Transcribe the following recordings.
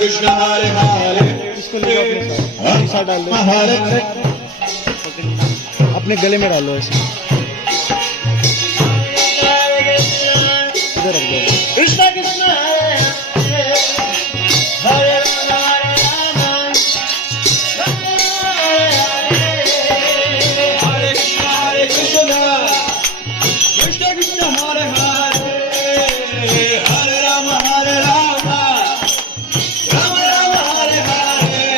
कृष्ण हरे हरे इसको ले अपने साथ डाल दो, अपने गले में डालो ऐसे, इधर रख दो। कृष्ण कृष्ण हरे हरे हरे कृष्ण कृष्ण कृष्ण हरे हरे हरे राम हरे राम राम राम हरे हरे हरे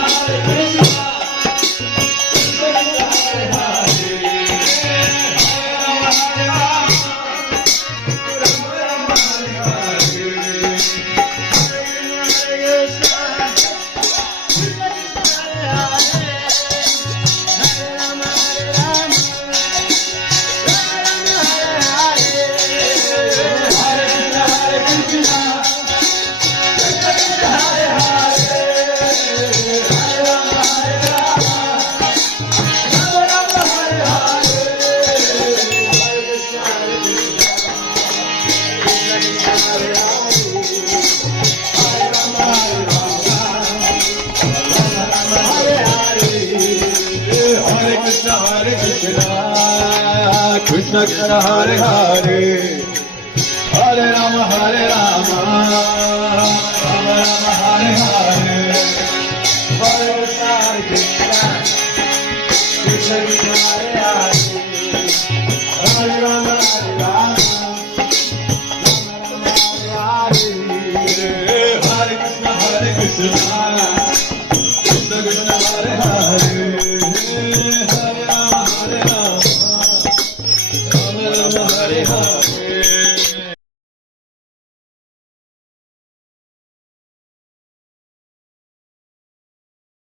कृष्ण कृष्ण कृष्ण हरे हरे हरे राम राम राम हरे हरे हरे कृष्ण कृष्ण कृष्ण हरे हरे हरे राम राम हरे कृष्ण कृष्ण कृष्ण हरे हरे हरे राम हरे राम हरे हरे